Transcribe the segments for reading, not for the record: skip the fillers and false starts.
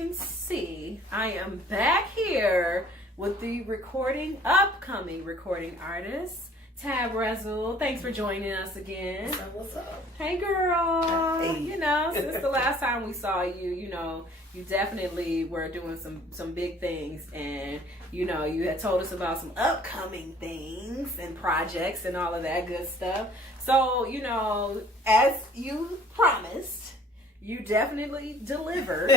can see, I am back here with the upcoming recording artist, Tab Rasul. Thanks for joining us again. What's up? Hey, girl. Hey. You know, since the last time we saw you, you definitely were doing some big things, and you had told us about some upcoming things and projects and all of that good stuff. So, as you promised, you definitely delivered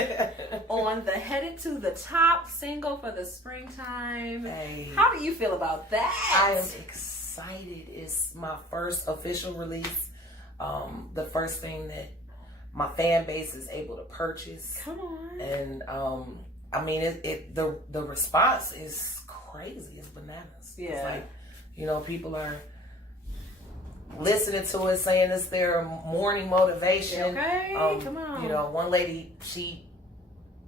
on the Headed to the Top single for the springtime. Hey. How do you feel about that? I am excited. It's my first official release. The first thing that my fan base is able to purchase. Come on. And the response is crazy. It's bananas. Yeah. It's like, people are listening to it, saying it's their morning motivation. Okay, come on. One lady, she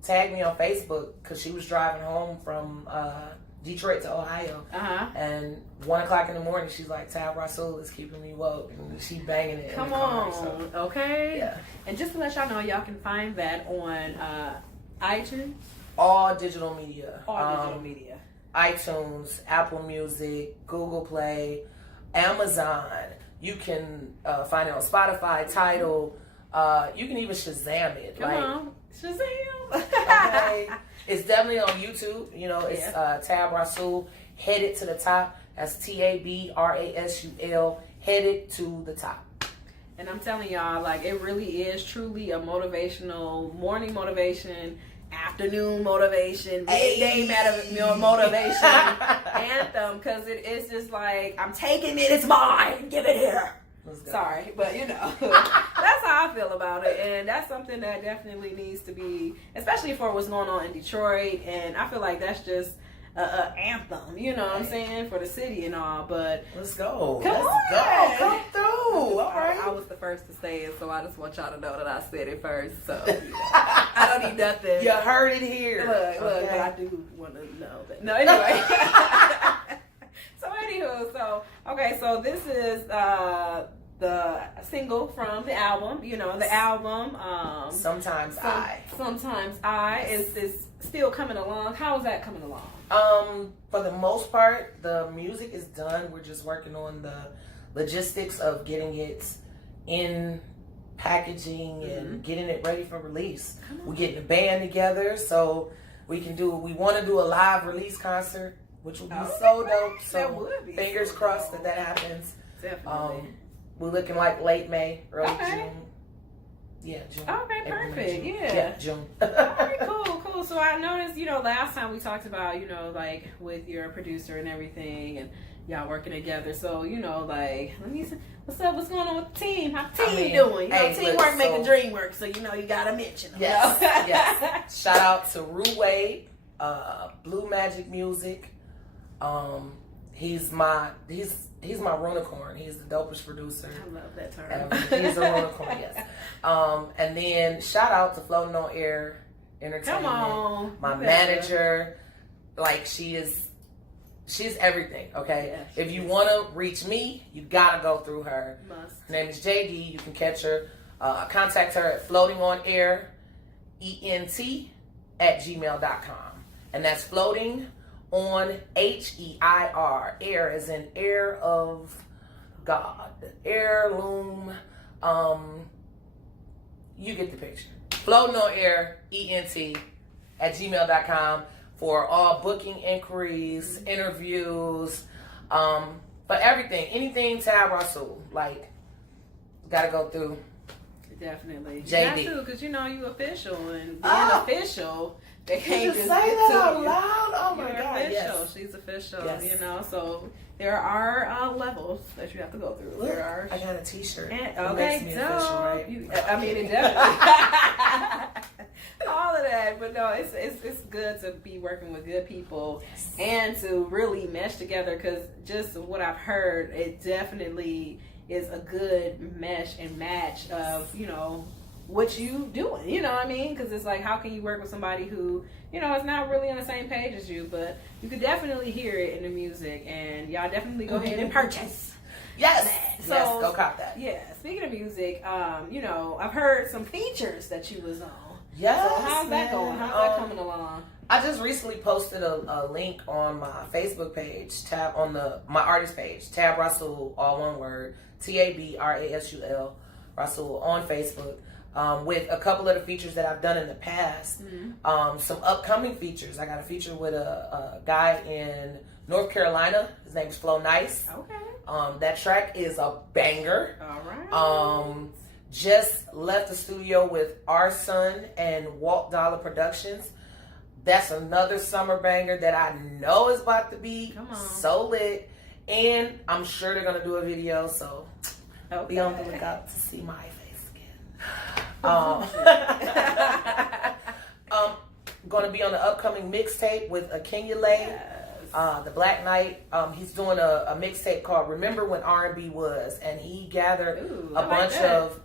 tagged me on Facebook because she was driving home from Detroit to Ohio, and 1:00 in the morning, she's like, "Tab Rasul is keeping me woke," and she banging it. Come in the car, on, so. okay. Yeah. And just to let y'all know, y'all can find that on iTunes. All digital media. Digital media. iTunes, Apple Music, Google Play, Amazon. You can find it on Spotify, Tidal. You can even Shazam it. Come on. Shazam. Okay. It's definitely on YouTube. It's Tab Rasul, Headed to the Top. That's TABRASUL, Headed to the Top. And I'm telling y'all, it really is truly a motivational, morning motivation, afternoon motivation, midday motivation anthem, because it is just like, I'm taking it, it's mine, give it here. Sorry, but that's how I feel about it, and that's something that definitely needs to be, especially for what's going on in Detroit, and I feel like that's just an anthem, you know what I'm saying, for the city and all. But let's go. Come through. All right. I was the first to say it, so I just want y'all to know that I said it first. So I don't need nothing. You heard it here. Look, but I do want to know that. No, anyway. So this is the single from the album. The album. Sometimes I is still coming along. How is that coming along? For the most part, the music is done. We're just working on the logistics of getting it in packaging and getting it ready for release. We're getting a band together so we want to do a live release concert, which will be so dope. So fingers crossed that happens. Definitely. We're looking like late May, early June. Yeah, June. Okay, April, perfect. June. Yeah, June. All right, cool. So I noticed, last time we talked about, with your producer and everything, and y'all working together. So, let me see, what's up? What's going on with the team? How the team doing? Teamwork making dream work. So, you gotta mention them. Yes, yes. Shout out to Rue Wade, Blue Magic Music. He's my unicorn. He's the dopest producer. I love that term. He's a unicorn, yes. And then shout out to Floating on Air Entertainment. Come on. My manager. She's everything, okay? Yeah, if you want to reach me, you got to go through her. Must. Her name is JD. You can catch her. Contact her at floatingonair, ENT@gmail.com. And that's floating on HEIR. Air as in air of God. Heirloom. You get the picture. Floating on Air, ENT@gmail.com for all booking inquiries, interviews, for everything. Anything Tab Rasul. Gotta go through. Definitely. JD. You got to, because you official, and being official, they can't just say that out loud. Oh my God! Official. Yes. She's official. Yes. So there are levels that you have to go through. Look, there are. I got a T-shirt. Okay, makes me official, right? It definitely. All of that, but no, it's good to be working with good people and to really mesh together. Because just what I've heard, it definitely is a good mesh and match of what you doing, you know what I mean? Because it's like, how can you work with somebody who, is not really on the same page as you, but you could definitely hear it in the music, and y'all definitely go ahead and purchase. Yes. So, yes, go cop that. Yeah. Speaking of music, I've heard some features that you was on. Yes. So how's that going? How's that coming along? I just recently posted a link on my Facebook page, my artist page, Tab Rasul, all one word, TABRASUL, Rasul, on Facebook, with a couple of the features that I've done in the past. Some upcoming features. I got a feature with a guy in North Carolina. His name's Flow Nice. Okay. That track is a banger. All right. Just left the studio with Our Son and Walt Dollar Productions. That's another summer banger that I know is about to be so lit. And I'm sure they're going to do a video, so be on the lookout to see my face again. Going to be on the upcoming mixtape with Kenya Lay, the Black Knight. He's doing a mixtape called Remember When R&B Was, and he gathered a bunch of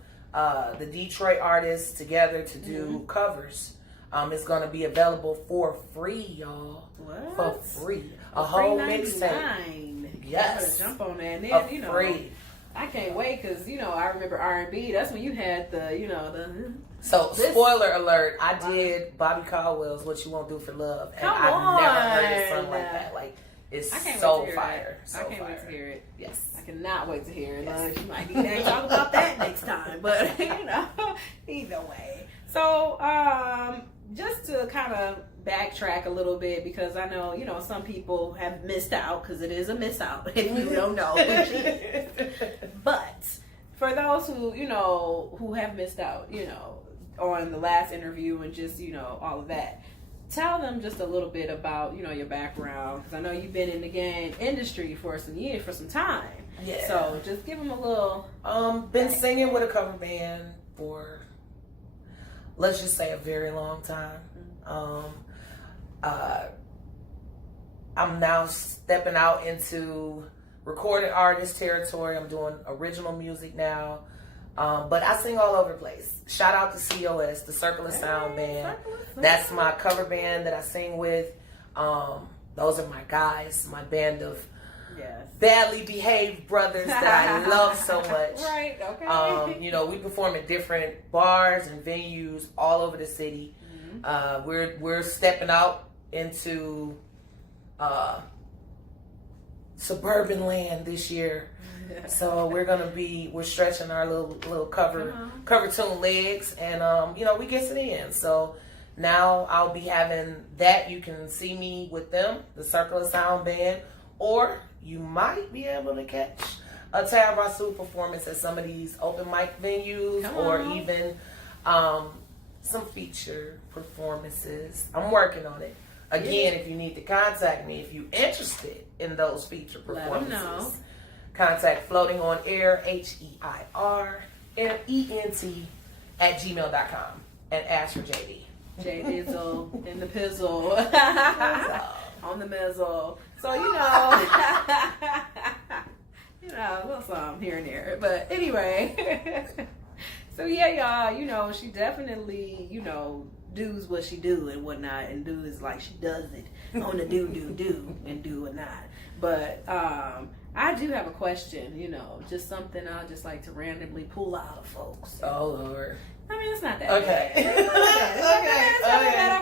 the Detroit artists together to do covers. It's going to be available for free, y'all. What? For free. A whole mixtape. Yes. Jump on that. And then, you know, free. I can't wait because, you know, I remember R&B. That's when you had the, you know, the... So, spoiler alert, I did Bobby Caldwell's What You Won't Do for Love. And I've never heard a song like that. Like, it's so fire. I can't wait to hear it. Yes. I cannot wait to hear it. Yes. You might need to talk about that next time. But, you know, either way. So, just to kind of backtrack a little bit, because I know, you know, some people have missed out, because it is a miss out if you don't know who she is. But for those who, you know, who have missed out, you know, on the last interview and just, you know, all of that, tell them just a little bit about, you know, your background, because I know you've been in the game industry for some years, for some time. Yeah. So just give them a little. Been singing with a cover band for, let's just say, a very long time. I'm now stepping out into recorded artist territory. I'm doing original music now. But I sing all over the place. Shout out to COS, the Circle of Sound Band. That's my cover band that I sing with. Those are my guys, my band of badly behaved brothers that I love so much. Right, okay. You know, we perform at different bars and venues all over the city. We're stepping out into suburban land this year. So we're stretching our little cover tune legs, and you know, we get it in. So now I'll be having that. You can see me with them, the Circle of Sound Band, or you might be able to catch a Tab Rasul performance at some of these open mic venues, or even some feature performances. I'm working on it. Again, if you need to contact me, if you're interested in those feature performances, contact Floating On Air, HEIRMENT @gmail.com, and ask for JD. J Dizzle in the pizzle. On the mizzle. So, you know, a little something here and there. But anyway, so yeah, y'all, you know, she definitely, you know, does what she do and whatnot, and do is like she does it on the do and do or not. But I do have a question, you know, just something I'll just like to randomly pull out of folks. Oh Lord. I mean, it's not that okay. bad. It's not bad. I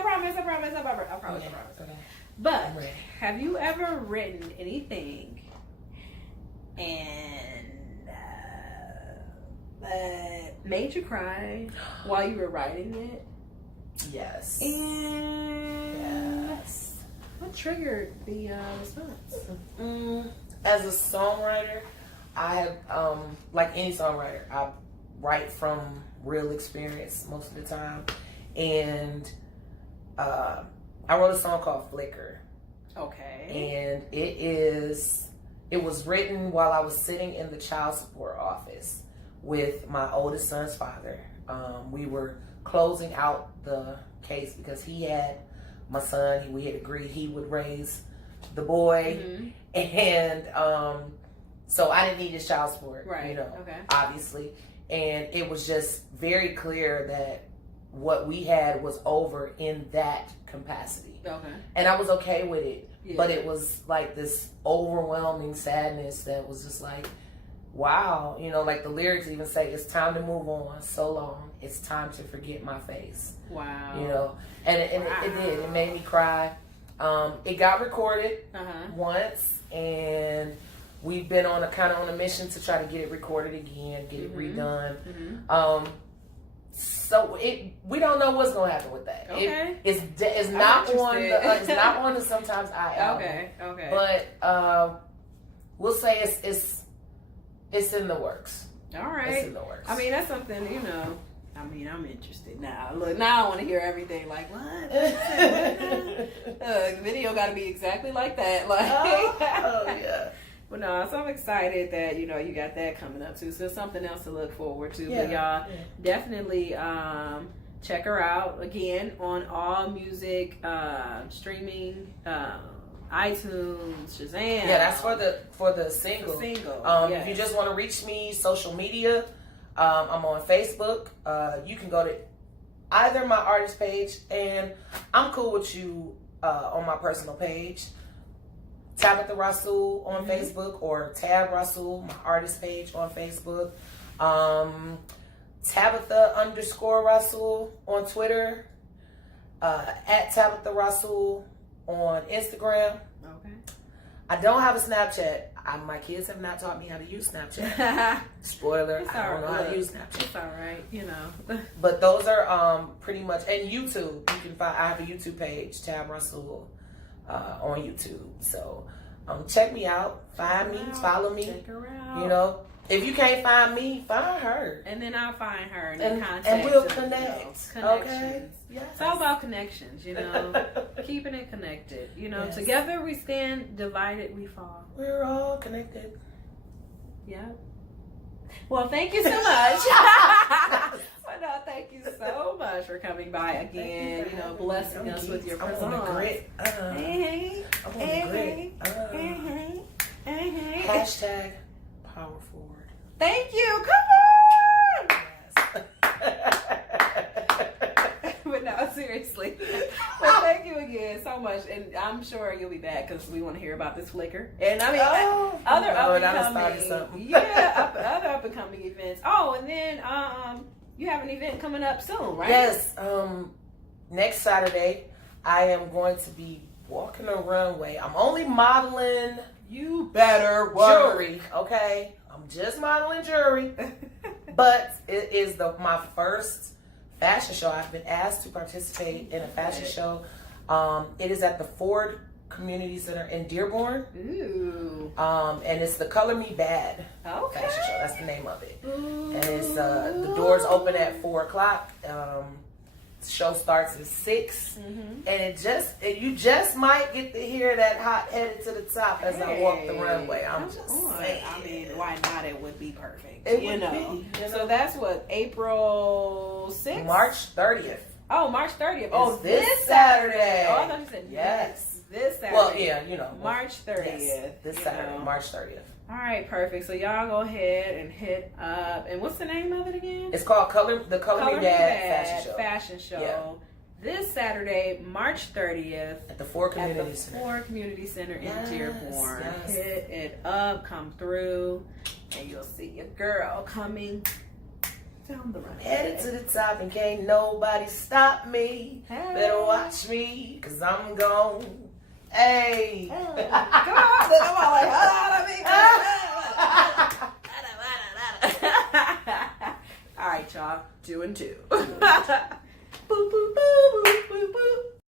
promise. Okay. But have you ever written anything and made you cry while you were writing it? Yes. And what triggered the response? As a songwriter, I have, like any songwriter, I write from real experience most of the time. And I wrote a song called Flicker. Okay. And it was written while I was sitting in the child support office with my oldest son's father. We were closing out the case because he had my son. We had agreed he would raise the boy. And so I didn't need his child support, you know, obviously. And it was just very clear that what we had was over in that capacity. And I was okay with it. But it was like this overwhelming sadness that was just like, wow, you know, like the lyrics even say, it's time to move on, so long. it's time to forget my face. Wow. You know, and it did. It made me cry. It got recorded once, and we've been on a mission to try to get it recorded again, get it redone. So we don't know what's gonna happen with that. Okay. It's not on the Sometimes I album. Okay. But we'll say it's in the works. All right. It's in the works. I mean, that's something, you know. I mean, I'm interested now. Look, now I want to hear everything. Like, what? The video got to be exactly like that. Like, oh yeah. But no, so I'm excited that, you know, you got that coming up too. So it's something else to look forward to. Yeah. But y'all definitely check her out again on all music streaming, iTunes, Shazam. Yeah, that's for the single. If you just want to reach me, social media, I'm on Facebook. You can go to either my artist page, and I'm cool with you on my personal page. Tab Rasul on Facebook, or Tab Rasul, my artist page on Facebook. Tabitha_Rasul on Twitter. At Tabitha Rasul on Instagram. Okay. I don't have a Snapchat. My kids have not taught me how to use Snapchat. Spoiler, I don't know how to use Snapchat. It's all right, you know. But those are pretty much, and YouTube. You can find. I have a YouTube page, Tab Rasul, on YouTube. So check me out, find me, follow me. Check her out. You know, if you can't find me, find her, and then I'll find her and we'll connect. You know, Okay. Yes. It's all about connections, you know, keeping it connected. You know, together we stand, divided we fall. We're all connected. Yeah. Well, thank you so much. Well, no, thank you so much for coming by again. You know, blessing us with your presence. I'm on the grit. Hey. I'm on the grit. Hashtag power forward. Thank you. Come on. But no, seriously. Well, thank you again so much, and I'm sure you'll be back because we want to hear about this flicker. And I mean, other up and coming events. Oh, and then you have an event coming up soon, right? Yes. Next Saturday, I am going to be walking a runway. I'm only modeling. You better jewelry, okay? I'm just modeling jewelry, but it is my first fashion show. I've been asked to participate in a fashion show. It is at the Ford Community Center in Dearborn. Ooh. And it's the Color Me Bad fashion show. That's the name of it. Ooh. And it's the doors open at 4:00. The show starts at 6, and you just might get to hear that hot headed to the top as I walk the runway. I'm just saying. I mean, why not? It would be perfect. It you would know. be, So that's what, April 6th? March 30th. Oh, March 30th. It's this Saturday. Oh, I thought you said yes. This Saturday. Well, yeah, you know. March 30th. Yes, this Saturday, March 30th. All right, perfect. So y'all go ahead and hit up. And what's the name of it again? It's called the Color Me Bad Fashion Show. Yeah. This Saturday, March 30th. At the Ford Community Center. Ford Community Center in Dearborn. Yes. Hit it up, come through, and you'll see your girl coming down the road. Headed to the top and can't nobody stop me. Hey. Better watch me, cause I'm gone. Hey. Come on, like, all right, y'all. 2 and 2. Boop, boop, boop, boop, boop, boop.